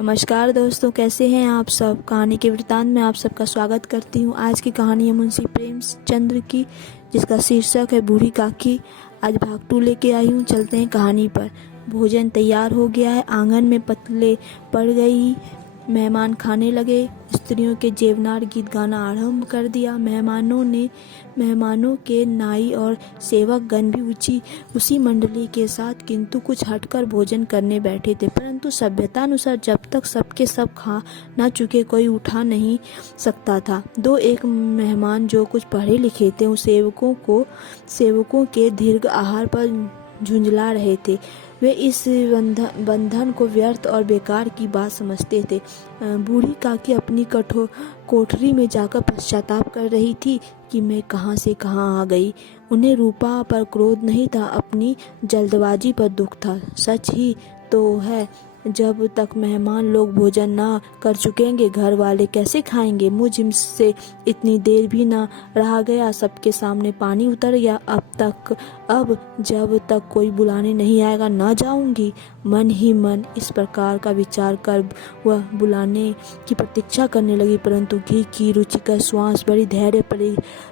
नमस्कार दोस्तों, कैसे हैं आप सब। कहानी के वृतांत में आप सबका स्वागत करती हूँ। आज की कहानी है मुंशी प्रेमचंद्र की, जिसका शीर्षक है बूढ़ी काकी। आज भाग 2 लेके आई हूँ। चलते हैं कहानी पर। भोजन तैयार हो गया है। आंगन में पतले पड़ गई। मेहमान खाने लगे। स्त्रियों के जेवनार गीत गाना आरंभ कर दिया। मेहमानों के नाई और सेवक गण भी उसी मंडली के साथ किंतु कुछ हटकर भोजन करने बैठे थे। परंतु सभ्यता अनुसार जब तक सबके सब खा न चुके कोई उठा नहीं सकता था। दो एक मेहमान जो कुछ पढ़े लिखे थे, उन सेवकों के दीर्घ आहार पर झुंझला रहे थे। वे इस बंधन को व्यर्थ और बेकार की बात समझते थे। बूढ़ी काकी अपनी कोठरी में जाकर पश्चाताप कर रही थी कि मैं कहाँ से कहाँ आ गई। उन्हें रूपा पर क्रोध नहीं था, अपनी जल्दबाजी पर दुख था। सच ही तो है, जब तक मेहमान लोग भोजन ना कर चुकेंगे घर वाले कैसे खाएंगे। मुझसे इतनी देर भी ना रहा गया, सबके सामने पानी उतर गया। अब जब तक कोई बुलाने नहीं आएगा ना जाऊंगी। मन ही मन इस प्रकार का विचार कर वह बुलाने की प्रतीक्षा करने लगी, परंतु घी की रुचिकर श्वास बड़ी धैर्य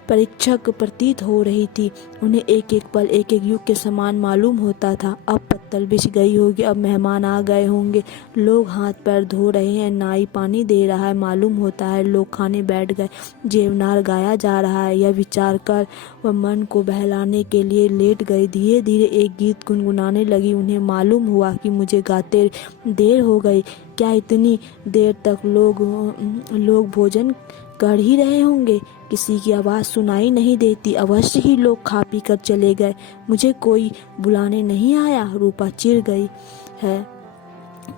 परीक्षक प्रतीत हो रही थी। उन्हें एक एक पल एक एक युग के समान मालूम होता था। अब पत्तल बिछ गई होगी, अब मेहमान आ गए होंगे, लोग हाथ पैर धो रहे हैं, नाई पानी दे रहा है, मालूम होता है लोग खाने बैठ गए, जेवनार गाया जा रहा है। यह विचार कर वह मन को बहलाने के लिए लेट गई। धीरे धीरे एक गीत गुनगुनाने लगी। उन्हें मालूम हुआ कि मुझे गाते देर हो गई। क्या इतनी देर तक लोग भोजन कर ही रहे होंगे। किसी की आवाज़ सुनाई नहीं देती। अवश्य ही लोग खा पी कर चले गए, मुझे कोई बुलाने नहीं आया। रूपा चिढ़ गई है,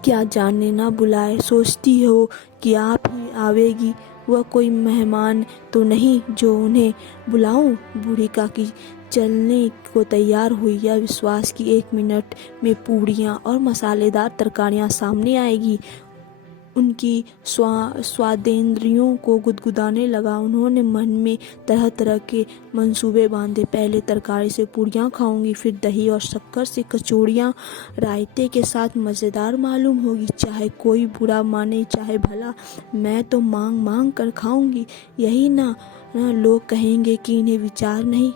क्या जाने ना बुलाए, सोचती हो कि आप ही आवेगी। वह कोई मेहमान तो नहीं जो उन्हें बुलाऊं। बूढ़ी काकी चलने को तैयार हुई, यह विश्वास कि 1 मिनट में पूड़ियाँ और मसालेदार तरकारियाँ सामने आएगी। उनकी स्वादेंद्रियों को गुदगुदाने लगा। उन्होंने मन में तरह तरह के मंसूबे बांधे। पहले तरकारी से पूड़ियाँ खाऊंगी, फिर दही और शक्कर से कचौड़ियाँ रायते के साथ मज़ेदार मालूम होगी। चाहे कोई बुरा माने चाहे भला, मैं तो मांग मांग कर खाऊंगी। यही ना लोग कहेंगे कि इन्हें विचार नहीं।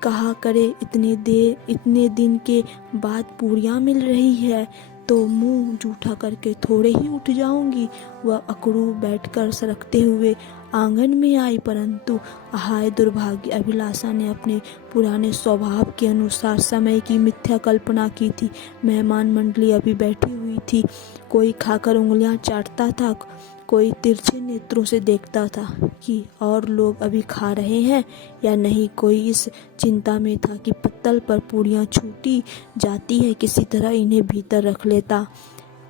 कहा करे इतने दिन के बाद पूड़ियाँ मिल रही है तो मुंह जूठा करके थोड़े ही उठ जाऊंगी। वह अकड़ू बैठकर सरकते हुए आंगन में आई, परंतु हाय दुर्भाग्य, अभिलाषा ने अपने पुराने स्वभाव के अनुसार समय की मिथ्या कल्पना की थी। मेहमान मंडली अभी बैठी हुई थी। कोई खाकर उंगलियां चाटता था, कोई तिरछे नेत्रों से देखता था कि और लोग अभी खा रहे हैं या नहीं। कोई इस चिंता में था कि पत्तल पर पूड़ियाँ छूटी जाती है, किसी तरह इन्हें भीतर रख लेता।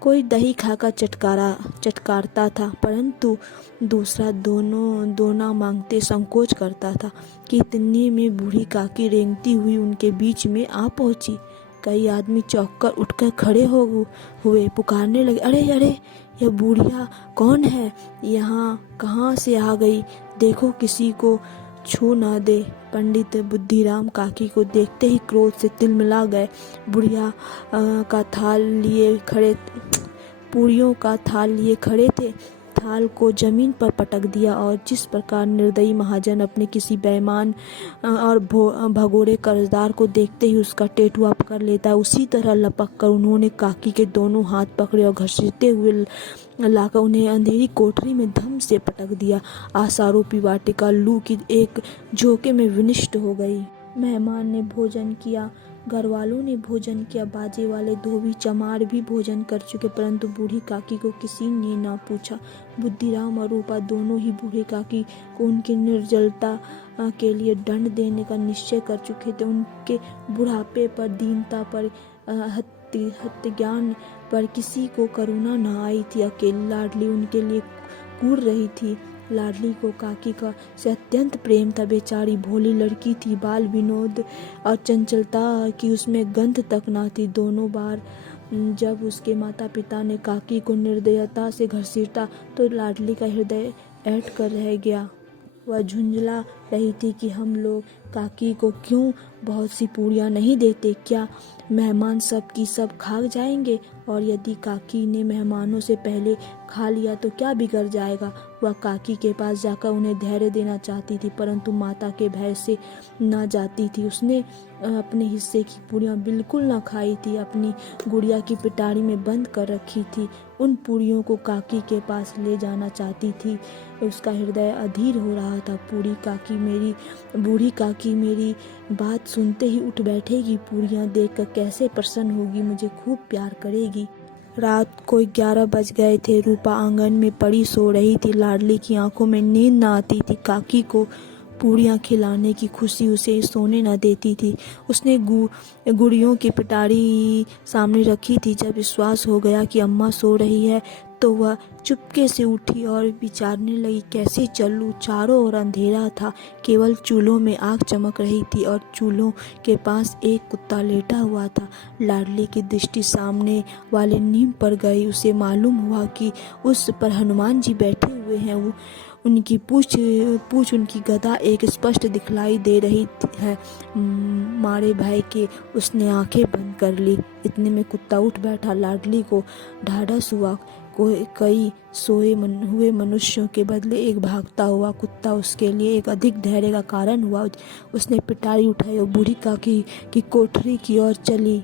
कोई दही खाकर चटकारता था, परंतु दूसरा दोना मांगते संकोच करता था कि इतने में बूढ़ी काकी रेंगती हुई उनके बीच में आ पहुंची। कई आदमी चौंक कर उठकर खड़े हुए पुकारने लगे, अरे अरे, यह बुढ़िया कौन है, यहाँ कहाँ से आ गई, देखो किसी को छू न दे। पंडित बुद्धिराम काकी को देखते ही क्रोध से तिलमिला गए। बुढ़िया का थाल लिए खड़े थे, थाल को जमीन पर पटक दिया और जिस प्रकार निर्दयी महाजन अपने किसी बेईमान और भगोड़े कर्जदार को देखते ही उसका टेटुआ पकड़ लेता है, उसी तरह लपक कर उन्होंने काकी के दोनों हाथ पकड़े और घसीटते हुए लाकर उन्हें अंधेरी कोठरी में धम से पटक दिया। आशारूपी वाटिका लू की एक झोंके में विनष्ट हो गई। मेहमान ने भोजन किया, घर वालों ने भोजन किया, बाजे वाले धोबी चमार भी भोजन कर चुके, परंतु बूढ़ी काकी को किसी ने ना पूछा। बुद्धिराम और रूपा दोनों ही बूढ़ी काकी को उनकी निर्जलता के लिए दंड देने का निश्चय कर चुके थे। उनके बुढ़ापे पर, दीनता पर, हत्याज्ञान पर किसी को करुणा न आई थी। अकेली लाडली उनके लिए कूद रही थी। लाडली को काकी का से अत्यंत प्रेम था। बेचारी भोली लड़की थी, बाल विनोद और चंचलता की उसमें गंध तक न थी। दोनों बार जब उसके माता पिता ने काकी को निर्दयता से घसीटा तो लाडली का हृदय ऐंठ कर रह गया। वह झुंझला रही थी कि हम लोग काकी को क्यों बहुत सी पूरियाँ नहीं देते क्या? मेहमान सब की सब खा जाएंगे, और यदि काकी ने मेहमानों से पहले खा लिया तो क्या बिगड़ जाएगा? वह काकी के पास जाकर उन्हें धैर्य देना चाहती थी, परंतु माता के भय से न जाती थी। उसने अपने हिस्से की पूरियाँ बिल्कुल न खाई थी, अपनी गुड़िया की पिटारी में बंद कर रखी थी। उन पूरियों को काकी के पास ले जाना चाहती थी। उसका हृदय अधीर हो रहा था। बूढ़ी काकी मेरी बात सुनते ही उठ बैठेगी, पूरियाँ देखकर कैसे प्रसन्न होगी, मुझे खूब प्यार करेगी। रात को 11 बज गए थे। रूपा आंगन में पड़ी सो रही थी। लाडली की आंखों में नींद न आती थी। काकी को पूरियाँ खिलाने की खुशी उसे सोने न देती थी। उसने गुड़ियों की पिटारी सामने रखी थी। जब विश्वास हो गया कि अम्मा सो रही है तो वह चुपके से उठी और विचारने लगी, कैसे चलूं? चारों ओर अंधेरा था, केवल चूल्हों में आग चमक रही थी और चूल्हों के पास एक कुत्ता लेटा हुआ था। लाडली की दृष्टि सामने वाले नीम पर गई। उसे मालूम हुआ कि उस पर हनुमान जी बैठे हुए हैं। उनकी पूछ उनकी गदा एक स्पष्ट दिखलाई दे रही है। मारे भय के उसने आंखें बंद कर ली। इतने में कुत्ता उठ बैठा। लाडली को ढाढ़स हुआ। कई सोए हुए मनुष्यों के बदले एक भागता हुआ कुत्ता उसके लिए एक अधिक धैर्य का कारण हुआ। उसने पिटारी उठाई और बूढ़ी काकी की कोठरी की ओर चली।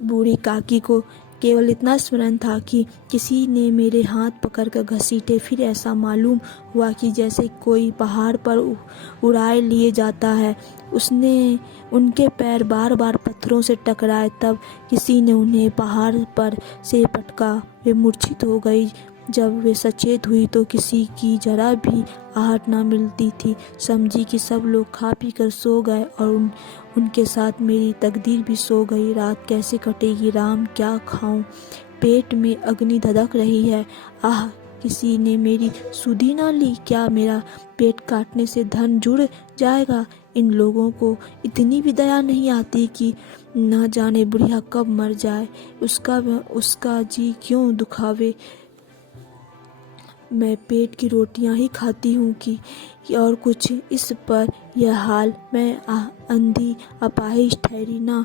बूढ़ी काकी को केवल इतना स्मरण था कि किसी ने मेरे हाथ पकड़कर घसीटे। फिर ऐसा मालूम हुआ कि जैसे कोई पहाड़ पर उड़ाए लिए जाता है। उनके पैर बार बार पत्थरों से टकराए। तब किसी ने उन्हें पहाड़ पर से पटका। वे मूर्छित हो गई। जब वे सचेत हुई तो किसी की जरा भी आहट न मिलती थी। समझी कि सब लोग खा पी कर सो गए और उनके साथ मेरी तकदीर भी सो गई। रात कैसे कटेगी? राम, क्या खाऊं? पेट में अग्नि धधक रही है। आह, किसी ने मेरी सुधि ना ली? क्या मेरा पेट काटने से धन जुड़ जाएगा? इन लोगों को इतनी भी दया नहीं आती कि न जाने बुढ़िया कब मर जाए, उसका जी क्यों दुखावे। मैं पेट की रोटियां ही खाती हूँ कि और कुछ। इस पर यह हाल। मैं अंधी अपाहिज ठहरी, ना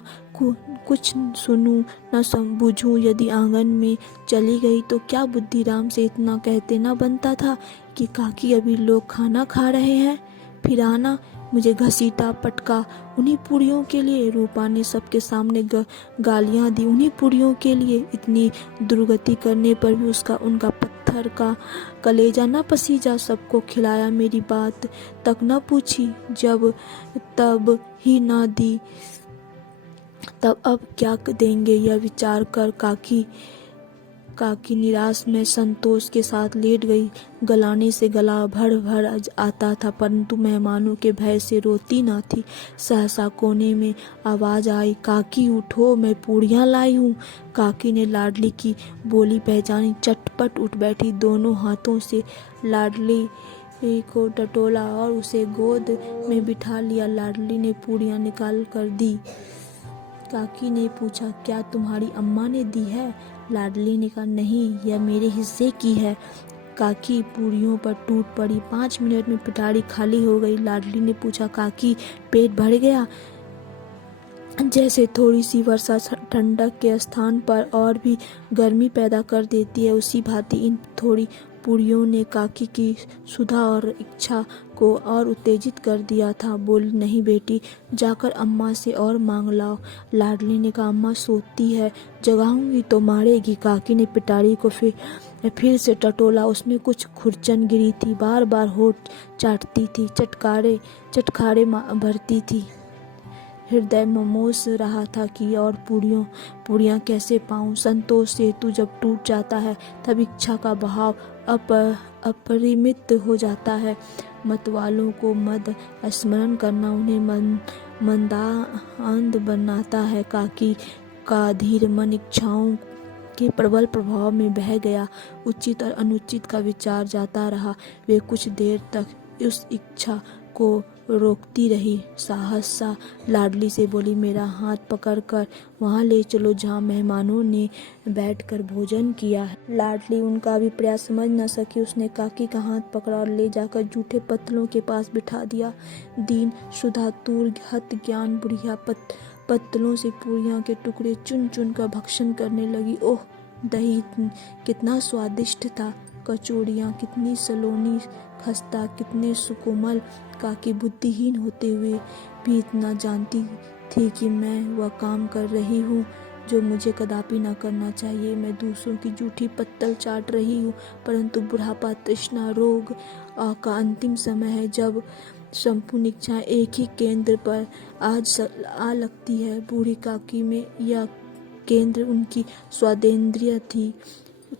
कुछ सुनूं न बूझूं। यदि आंगन में चली गई तो क्या बुद्धिराम से इतना कहते न बनता था कि काकी अभी लोग खाना खा रहे हैं, फिर आना। मुझे घसीटा पटका उन्हीं पूरियों के लिए। रूपा ने सबके सामने गालियां दी उन्हीं पूरियों के लिए। इतनी दुर्गति करने पर भी उनका पत्थर का कलेजा न पसीजा। सबको खिलाया, मेरी बात तक न पूछी। जब तब ही न दी तब अब क्या देंगे, यह विचार कर काकी निराश में संतोष के साथ लेट गई। गलाने से गला भर भर आता था, परंतु मेहमानों के भय से रोती न थी। सहसा कोने में आवाज आई, काकी उठो, मैं पूड़ियाँ लाई हूँ। काकी ने लाडली की बोली पहचानी, चटपट उठ बैठी। दोनों हाथों से लाडली को टटोला और उसे गोद में बिठा लिया। लाडली ने पूड़ियाँ निकाल कर दी। काकी ने पूछा, क्या तुम्हारी अम्मा ने दी है? लाडली ने कहा, नहीं, यह मेरे हिस्से की है। काकी पूरियों पर टूट पड़ी। 5 मिनट में पिटारी खाली हो गई। लाडली ने पूछा, काकी पेट भर गया? जैसे थोड़ी सी वर्षा ठंडक के स्थान पर और भी गर्मी पैदा कर देती है, उसी भांति इन थोड़ी पूरियों ने काकी की सुधा और इच्छा को और उत्तेजित कर दिया था। बोली, नहीं बेटी, जाकर अम्मा से और मांग लाओ। लाडली ने कहा, अम्मा सोती है, जगाऊंगी तो मारेगी। काकी ने पिटारी को फिर से टटोला। उसमें कुछ खुरचन गिरी थी। बार बार होठ चाटती थी, चटखारे भरती थी। हृदय ममोस रहा था कि और पूरियाँ कैसे पाऊं। संतोष सेतु जब टूट जाता है तब इच्छा का बहाव अपरिमित हो जाता है। मतवालों को मद स्मरण करना उन्हें मंदांध बनाता है। काकी का धीर मन इच्छाओं के प्रबल प्रभाव में बह गया। उचित और अनुचित का विचार जाता रहा। वे कुछ देर तक उस इच्छा को रोकती रही। साहस सा लाडली से बोली, मेरा हाथ पकड़कर वहाँ ले चलो जहाँ मेहमानों ने बैठकर भोजन किया है। लाडली उनका भी प्रयास समझ न सकी। उसने काकी का हाथ पकड़ा और ले जाकर जूठे पत्तलों के पास बिठा दिया। दीन शुद्धातुर हत ज्ञान बुढ़िया पत्तलों से पूरियां के टुकड़े चुन चुन कर भक्षण करने लगी। ओह, दही कितना स्वादिष्ट था, कचौड़ियाँ कितनी सलोनी, खस्ता कितने सुकोमल। काकी बुद्धिहीन होते हुए भी इतना जानती थी कि मैं वह काम कर रही हूँ जो मुझे कदापि न करना चाहिए। मैं दूसरों की जूठी पत्तल चाट रही हूँ, परंतु बुढ़ापा, तृष्णा, रोग का अंतिम समय है जब संपूर्ण इच्छाएं एक ही केंद्र पर आ लगती है। बूढ़ी काकी में यह केंद्र उनकी स्वादेंद्रिय थी।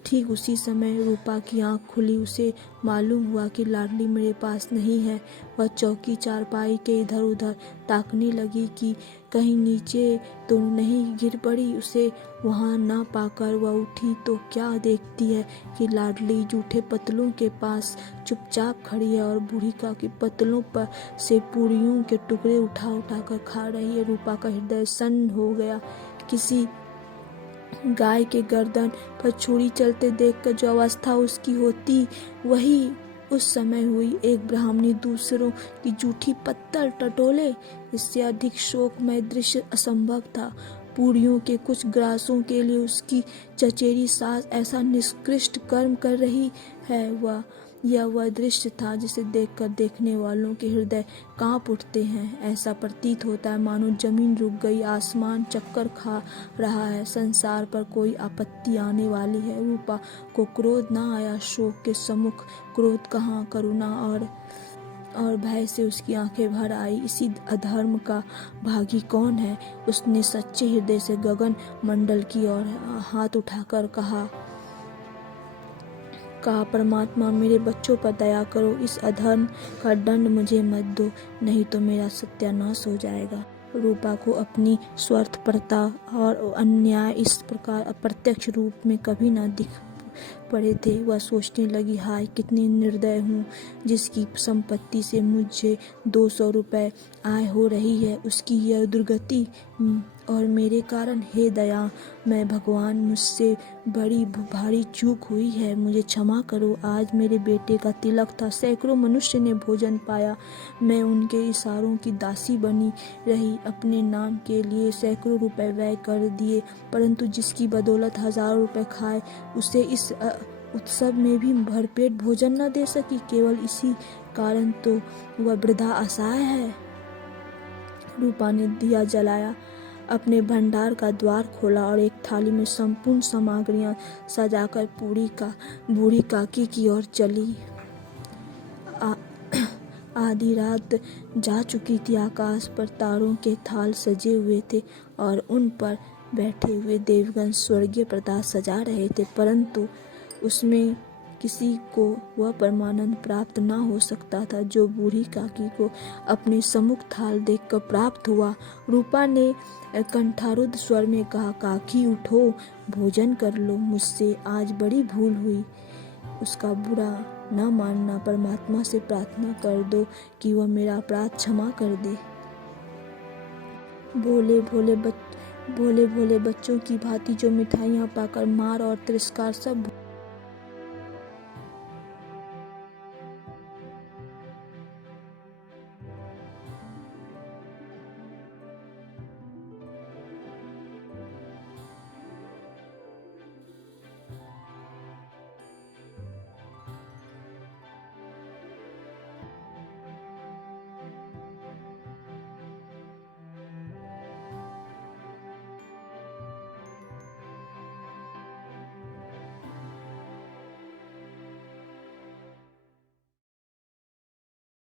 ठीक उसी समय रूपा की आंख खुली। उसे मालूम हुआ कि लाडली मेरे पास नहीं है। वह चौकी चारपाई के इधर उधर ताकने लगी कि कहीं नीचे तो नहीं गिर पड़ी। उसे वहां न पाकर वह उठी तो क्या देखती है कि लाडली जूठे पत्तलों के पास चुपचाप खड़ी है और बूढ़ी का की पत्तलों पर से पूरियों के टुकड़े उठा उठा कर खा रही है। रूपा का हृदय सन्न हो गया। किसी गाय के गर्दन पर छुरी चलते देखकर जो अवस्था उसकी होती, वही उस समय हुई। एक ब्राह्मणी दूसरों की जूठी पत्तल टटोले, इससे अधिक शोकमय दृश्य असंभव था। पूरियों के कुछ ग्रासों के लिए उसकी चचेरी सास ऐसा निकृष्ट कर्म कर रही है, वह दृश्य था जिसे देखकर देखने वालों के हृदय कांप उठते हैं। ऐसा प्रतीत होता है मानो जमीन रुक गई, आसमान चक्कर खा रहा है, संसार पर कोई आपत्ति आने वाली है। रूपा को क्रोध न आया। शोक के सम्मुख क्रोध कहाँ, करुणा और भय से उसकी आंखें भर आई। इसी अधर्म का भागी कौन है? उसने सच्चे हृदय से गगन मंडल की ओर हाथ उठाकर कहा, परमात्मा, मेरे बच्चों पर दया करो। इस अधर्म का दंड मुझे मत दो, नहीं तो मेरा सत्यानाश हो जाएगा। रूपा को अपनी स्वार्थपरता और अन्याय इस प्रकार अप्रत्यक्ष रूप में कभी न दिख पड़े थे। वह सोचने लगी, हाय कितनी निर्दय हूँ। जिसकी संपत्ति से मुझे 200 रुपए आय हो रही है, उसकी यह दुर्गति और मेरे कारण। हे दया मैं भगवान, मुझसे बड़ी भारी चूक हुई है, मुझे क्षमा करो। आज मेरे बेटे का तिलक था, सैकड़ों मनुष्य ने भोजन पाया, मैं उनके इशारों की दासी बनी रही, अपने नाम के लिए सैकड़ों रुपए व्यय कर दिए, परंतु जिसकी बदौलत हजारों रुपए खाए, उसे इस उत्सव में भी भरपेट भोजन न दे सकी। केवल इसी कारण तो वह वृद्धा असहाय है। रूपा ने दिया जलाया, अपने भंडार का द्वार खोला और एक थाली में संपूर्ण सामग्रियां सजाकर बूढ़ी काकी की ओर चली। आधी रात जा चुकी थी। आकाश पर तारों के थाल सजे हुए थे और उन पर बैठे हुए देवगण स्वर्गीय प्रसाद सजा रहे थे, परंतु उसमें किसी को वह परमानंद प्राप्त न हो सकता था जो बूढ़ी काकी को अपने सम्मुख थाल देखकर प्राप्त हुआ। रूपा ने कंठारुद्ध स्वर में कहा, काकी उठो, भोजन कर लो, मुझसे आज बड़ी भूल हुई। उसका बुरा न मानना, परमात्मा से प्रार्थना कर दो कि वह मेरा अपराध क्षमा कर दे। भोले भोले बच्चों की भांति जो मिठाइयाँ पाकर मार और तिरस्कार सब